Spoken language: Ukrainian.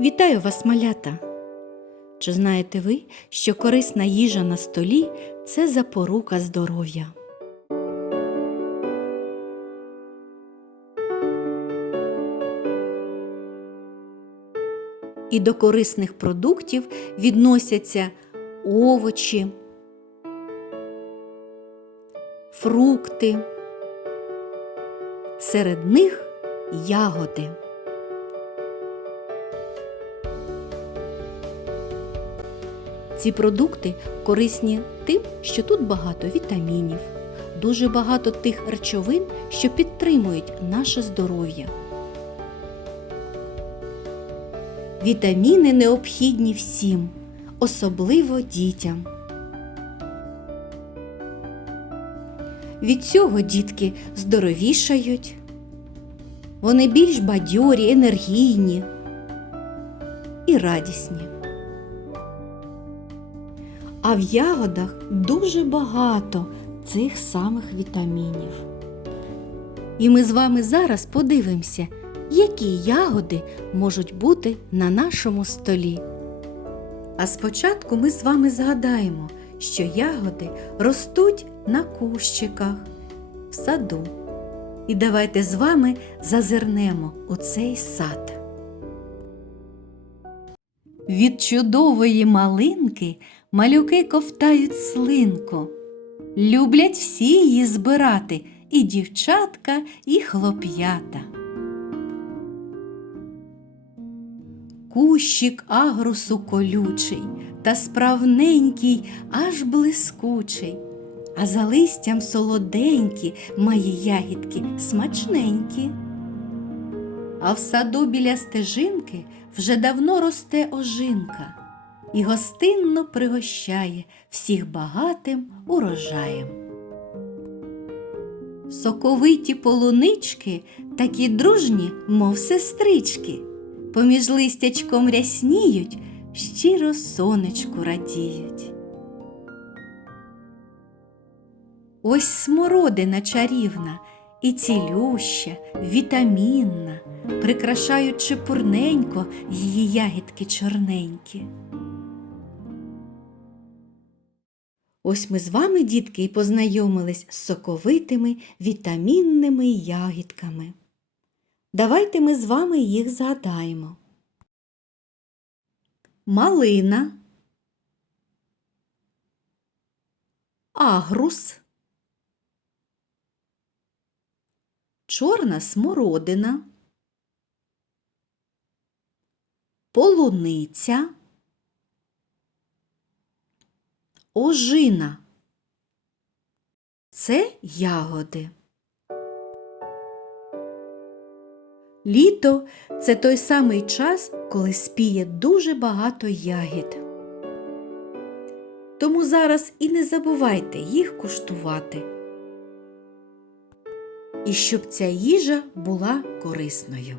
Вітаю вас, малята! Чи знаєте ви, що корисна їжа на столі це запорука здоров'я? І до корисних продуктів відносяться овочі, фрукти, серед них ягоди. Ці продукти корисні тим, що тут багато вітамінів, дуже багато тих речовин, що підтримують наше здоров'я. Вітаміни необхідні всім, особливо дітям. Від цього дітки здоровішають, вони більш бадьорі, енергійні і радісні. А в ягодах дуже багато цих самих вітамінів. І ми з вами зараз подивимося, які ягоди можуть бути на нашому столі. А спочатку ми з вами згадаємо, що ягоди ростуть на кущиках в саду. І давайте з вами зазирнемо у цей сад. Від чудової малинки малюки ковтають слинку. Люблять всі її збирати і дівчатка, і хлоп'ята. Кущик агрусу колючий та справненький, аж блискучий, а за листям солоденькі має ягідки смачненькі. А в саду біля стежинки вже давно росте ожинка і гостинно пригощає всіх багатим урожаєм. Соковиті полунички такі дружні, мов сестрички, поміж листячком рясніють, щиро сонечку радіють. Ось смородина чарівна і цілюща, вітамінна, прикрашають чепурненько її ягідки чорненькі. Ось ми з вами, дітки, і познайомились з соковитими вітамінними ягідками. Давайте ми з вами їх згадаємо. Малина, агрус, чорна смородина, полуниця, ожина. Це ягоди. Літо це той самий час, коли спіє дуже багато ягід. Тому зараз і не забувайте їх куштувати. І щоб ця їжа була корисною.